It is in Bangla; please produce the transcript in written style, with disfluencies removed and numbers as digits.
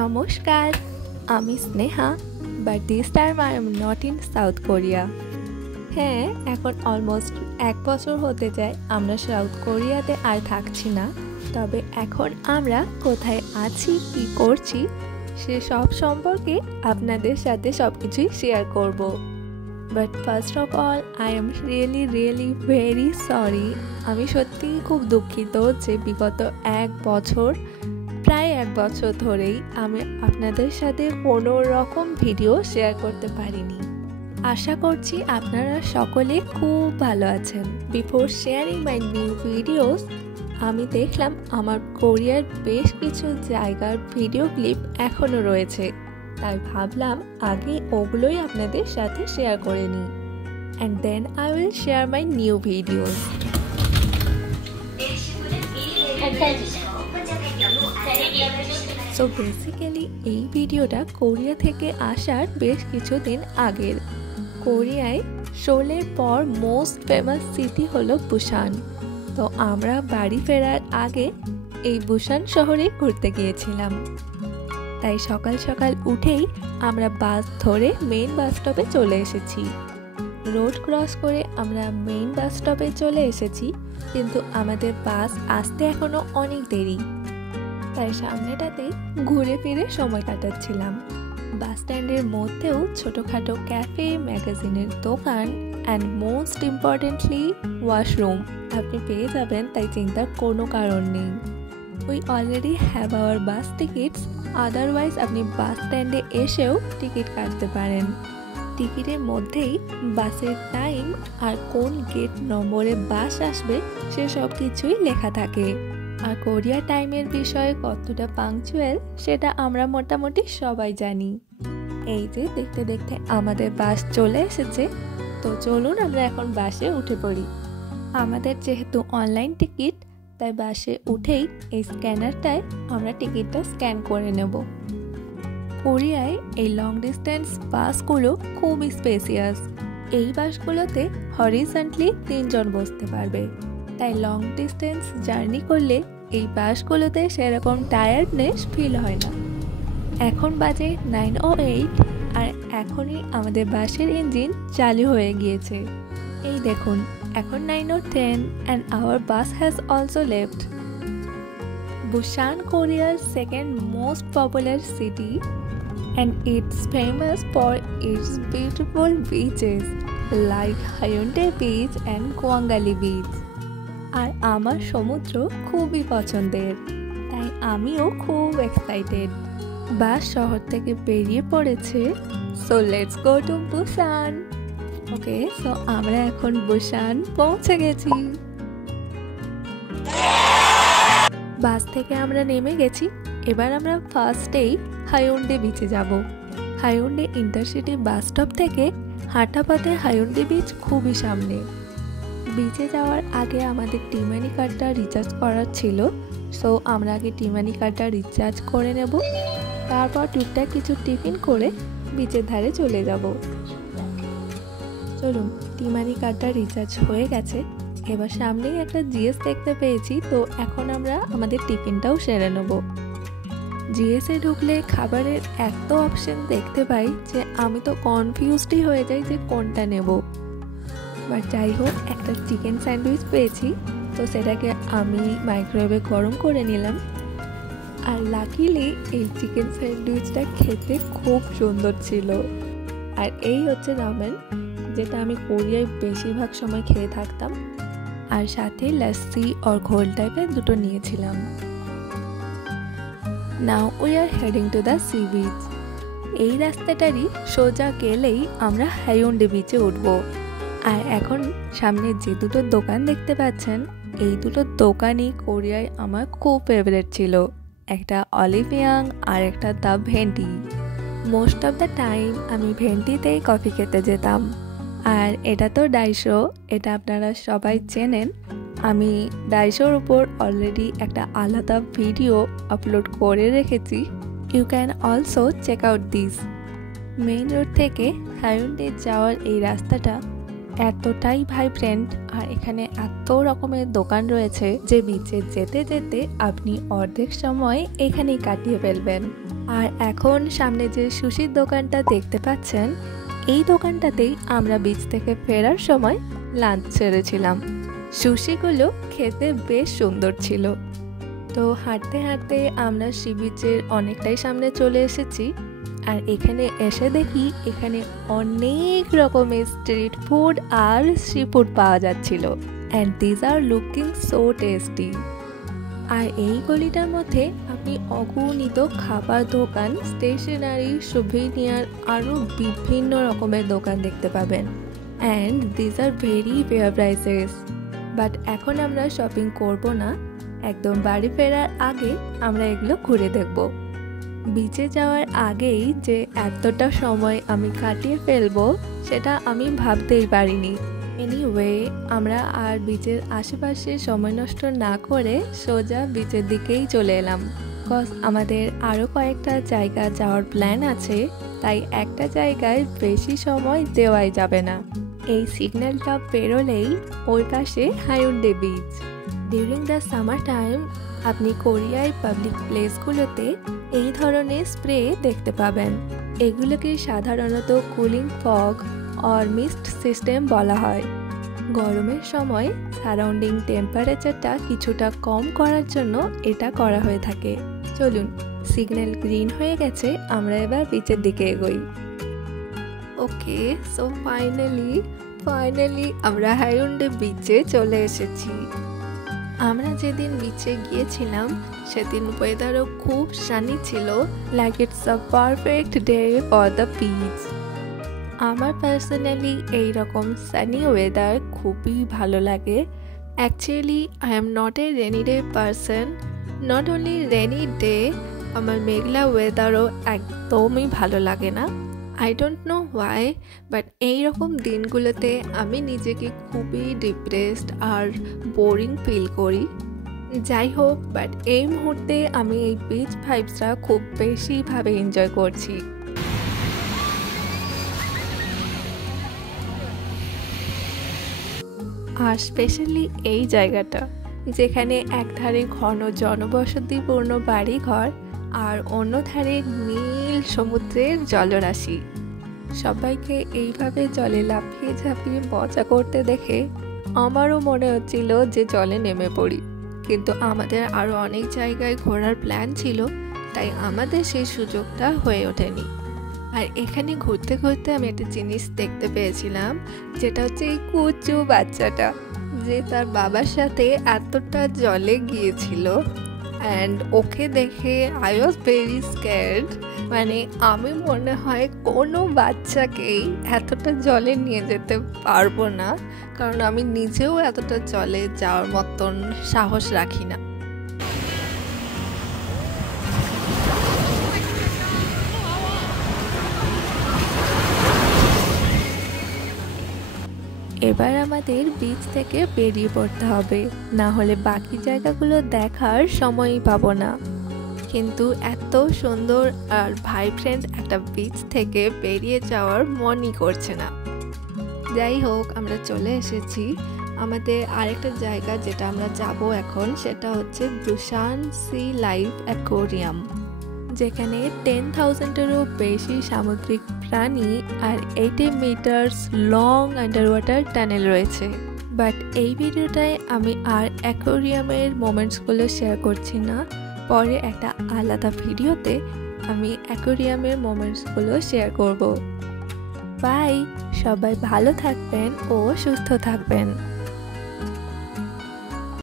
নমস্কার, আমি Sneha, but this time I am not in south Korea. হ্যাঁ, এখন অলমোস্ট 1 বছর হতে যায় আমরা সাউথ কোরিয়াতে আর থাকছি না। তবে এখন আমরা কোথায় আছি, কী করছি, সে সব সম্পর্কে আপনাদের সাথে সব কিছুই শেয়ার করব। But first of all I am really very sorry. আমি সত্যিই খুব দুঃখিত যে বিগত 1 বছর, প্রায় 1 বছর ধরেই আমি আপনাদের সাথে কোনো রকম ভিডিও শেয়ার করতে পারিনি। আশা করছি আপনারা সকলে খুব ভালো আছেন। বিফোর শেয়ারিং মাই নিউ ভিডিওস, আমি দেখলাম আমার কোরিয়ার বেশ কিছু জায়গার ভিডিও ক্লিপ এখনও রয়েছে, তাই ভাবলাম আগে ওগুলোই আপনাদের সাথে শেয়ার করে নিই, and then I will share my new videos. So basically এই ভিডিওটা কোরিয়া থেকে আসার বেশ কিছুদিন আগের। কোরিয়ায় সোলের পর মোস্ট ফেমাস সিটি হলো বুসান। তো আমরা বাড়ি ফেরার আগে এই বুসান শহরে ঘুরতে গিয়েছিলাম। তাই সকাল সকাল উঠেই আমরা বাস ধরে মেইন বাস স্টপে চলে এসেছি। রোড ক্রস করে আমরা মেইন বাস স্টপে চলে এসেছি, কিন্তু আমাদের বাস আসতে এখনও অনেক দেরি। তাই সামনেটাতেই ঘুরে ফিরে সময় কাটাচ্ছিলাম। বাস স্ট্যান্ডের মধ্যেও ছোটোখাটো ক্যাফে, ম্যাগাজিনের দোকান অ্যান্ড মোস্ট ইম্পর্টেন্টলি ওয়াশরুম আপনি পেয়ে যাবেন, তাই চিন্তার কোনো কারণ নেই। We already have our bus tickets, otherwise আপনি বাস স্ট্যান্ডে এসেও টিকিট কাটতে পারেন। টিকিটের মধ্যেই বাসের টাইম আর কোন গেট নম্বরে বাস আসবে সেসব কিছুই লেখা থাকে। আর কোরিয়া টাইমের বিষয়ে কতটা পাংচুয়াল সেটা আমরা মোটামুটি সবাই জানি। এই যে দেখতে দেখতে আমাদের বাস চলে এসেছে, তো চলুন আমরা এখন বাসে উঠে পড়ি। আমাদের যেহেতু অনলাইন টিকিট, তাই বাসে উঠেই এই স্ক্যানারটায় আমরা টিকিটটা স্ক্যান করে নেব। কোরিয়ায় এই লং ডিস্টেন্স বাসগুলো খুবই স্পেসিয়াস। এই বাসগুলোতে হরিজন্টালি 3 জন বসতে পারবে, তাই লং ডিস্টেন্স জার্নি করলে এই বাসগুলোতে সেরকম টায়ার্ডনেস ফিল হয় না। এখন বাজে 9:08 আর এখনই আমাদের বাসের ইঞ্জিন চালু হয়ে গিয়েছে। এই দেখুন, এখন 9:10 and our bus has also left. Busan, Korea's second most popular city, and it's famous for its beautiful beaches like Haeundae Beach and Gwangali Beach. আর আমার সমুদ্র খুবই পছন্দের, তাই আমিও খুব এক্সাইটেড। বাস শহর থেকে বেরিয়ে পড়েছে। So let's go to Busan. Okay, so আমরা এখন বুসান পৌঁছে গেছি। বাস থেকে আমরা নেমে গেছি। এবার আমরা ফার্স্টেই হায়ুন্ডে বিচে যাব। হায়ুন্ডে ইন্টারসিটি বাস স্টপ থেকে হাঁটা পথে হায়ুন্ডে বিচ খুবই সামনে। বিচে যাওয়ার আগে আমাদের টিমানি কার্ডটা রিচার্জ করার ছিল, সো আমরা আগে টিমানি কার্ডটা রিচার্জ করে নেব। তারপর টুকটাক কিছু টিফিন করে বিচের ধারে চলে যাব। চলুন, টিমানি কার্ডটা রিচার্জ হয়ে গেছে। এবার সামনেই একটা জিএস দেখতে পেয়েছি, তো এখন আমরা আমাদের টিফিনটাও সেরে নেব। জিএসে ঢুকলে খাবারের এত অপশন দেখতে পাই যে আমি তো কনফিউজডই হয়ে যাই যে কোনটা নেব। বাট যাই হোক, একটা চিকেন স্যান্ডউইচ পেয়েছি, তো সেটাকে আমি মাইক্রোওয়েভে গরম করে নিলাম। আর লাকিলি এই চিকেন স্যান্ডউইচটা খেতে খুব সুন্দর ছিল। আর এই হচ্ছে রামেন, যেটা আমি কোরিয়ায় বেশিরভাগ সময় খেয়ে থাকতাম। আর সাথে লস্যি আর ঘোল টাইপের দুটো নিয়েছিলাম। Now we are heading to the sea beach. এই রাস্তাটারই সোজা গেলেই আমরা হায়ুন্ডে বিচে উঠব। আর এখন সামনে যে দুটো দোকান দেখতে পাচ্ছেন, এই দুটো দোকানই কোরিয়ায় আমার খুব ফেভারিট ছিল। একটা অলিভিয়াং আর একটা the Venti. Most of the time আমি ভেন্টিতেই কফি খেতে যেতাম। আর এটা তো ডাইশো, এটা আপনারা সবাই চেনেন। আমি ডাইশোর উপর অলরেডি একটা আলাদা ভিডিও আপলোড করে রেখেছি। You can also check out this. Main road থেকে হায়ুন্ডে যাওয়ার এই রাস্তাটা এতটাই ভাইব্রেন্ট আর এখানে এত রকমের দোকান রয়েছে যে বিচে যেতে যেতে আপনি অর্ধেক সময় এখানেই কাটিয়ে ফেলবেন। আর এখন সামনে যে সুশির দোকানটা দেখতে পাচ্ছেন, এই দোকানটাতেই আমরা বিচ থেকে ফেরার সময় লাঞ্চ সেরেছিলাম। সুশিগুলো খেতে বেশ সুন্দর ছিল। তো হাঁটতে হাঁটতে আমরা সি বিচের অনেকটাই সামনে চলে এসেছি। আর এখানে এসে দেখি এখানে অনেক রকমের স্ট্রিট ফুড আর সি ফুড পাওয়া যাচ্ছিল, and these are looking so tasty. আর এই গলিটার মধ্যে আপনি অগণিত খাবার দোকান, স্টেশনারি, সুভিনিয়ার আরও বিভিন্ন রকমের দোকান দেখতে পাবেন, and these are very fair prices. But এখন আমরা শপিং করব না, একদম বাড়ি ফেরার আগে আমরা এগুলো ঘুরে দেখব। বিচে যাওয়ার আগেই যে এতটা সময় আমি কাটিয়ে ফেলবো সেটা আমি ভাবতেই পারিনি। এনিওয়ে, আমরা আর বিচের আশেপাশে সময় নষ্ট না করে সোজা বিচের দিকেই চলে এলাম। বিকজ আমাদের আরও কয়েকটা জায়গা যাওয়ার প্ল্যান আছে, তাই একটা জায়গায় বেশি সময় দেওয়াই যাবে না। এই সিগন্যালটা পেরোলেই ওই পাশে Haeundae beach. During the summer time আপনি কোরিয়ায় পাবলিক প্লেসগুলোতে এই ধরনের স্প্রে দেখতে পাবেন। এগুলোকে সাধারণত cooling fog or mist system বলা হয়। গরমের সময় সারাউন্ডিং টেম্পারেচারটা কিছুটা কম করার জন্য এটা করা হয়ে থাকে। চলুন, সিগন্যাল গ্রিন হয়ে গেছে, আমরা এবার বিচের দিকে এগোই। ওকে, সো ফাইনালি আমরা হায়ুন্ডে বিচে চলে এসেছি। আমরা যেদিন বিচে গিয়েছিলাম সেদিন ওয়েদারও খুব সানি ছিল, like it's a perfect day for the beach. আমার পার্সোনালি এইরকম সানি ওয়েদার খুবই ভালো লাগে। Actually I am not a rainy day person. Not only rainy day, আমার মেঘলা ওয়েদারও একদমই ভালো লাগে না। I don't know why, but এইরকম দিনগুলোতে আমি নিজেকে খুবই ডিপ্রেসড আর বোরিং ফিল করি। যাই হোক, বাট এই মুহূর্তে আমি এই বিচ ভাইবসটা খুব বেশিভাবে এনজয় করছি। আর স্পেশালি এই জায়গাটা, যেখানে একধারে ঘন জনবসতিপূর্ণ বাড়িঘর আর অন্য ধারে নীল সমুদ্রের জলরাশি। সবাইকে এইভাবে জলে লাফিয়ে ঝাঁপিয়ে মজা করতে দেখে আমারও মনে হচ্ছিল যে জলে নেমে পড়ি, কিন্তু আমাদের আরও অনেক জায়গায় ঘোরার প্ল্যান ছিল, তাই আমাদের সেই সুযোগটা হয়ে ওঠেনি। আর এখানে ঘুরতে ঘুরতে আমি একটা জিনিস দেখতে পেয়েছিলাম, যেটা হচ্ছে এই কুচু বাচ্চাটা, যে তার বাবার সাথে এতটা জলে গিয়েছিল। অ্যান্ড ওকে দেখে আই ওয়াজ ভেরি স্ক্যার্ড। মানে আমি মনে হয় কোনো বাচ্চাকেই এতটা জলে নিয়ে যেতে পারবো না, কারণ আমি নিজেও এতটা জলে যাওয়ার মতন সাহস রাখি না। এবার আমাদের বিচ থেকে বেরিয়ে পড়তে হবে, না হলে বাকি জায়গাগুলো দেখার সময়ই পাবো না। কিন্তু এত সুন্দর আর ভাইব্রেন্ট একটা বিচ থেকে বেরিয়ে যাওয়ার মনই করছে না। যাই হোক, আমরা চলে এসেছি আমাদের আরেকটা জায়গা, যেটা আমরা যাব এখন, সেটা হচ্ছে বুসান সি লাইফ অ্যাকোয়ারিয়াম, যেখানে 10,000-এরও বেশি সামুদ্রিক প্রাণী আর 80 metres long under water tunnel রয়েছে। বাট এই ভিডিওটায় আমি আর অ্যাকোয়ারিয়ামের মোমেন্টসগুলো শেয়ার করছি না, পরে একটা আলাদা ভিডিওতে আমি অ্যাকোয়ারিয়ামের মোমেন্টসগুলো শেয়ার করব। বাই, সবাই ভালো থাকবেন ও সুস্থ থাকবেন।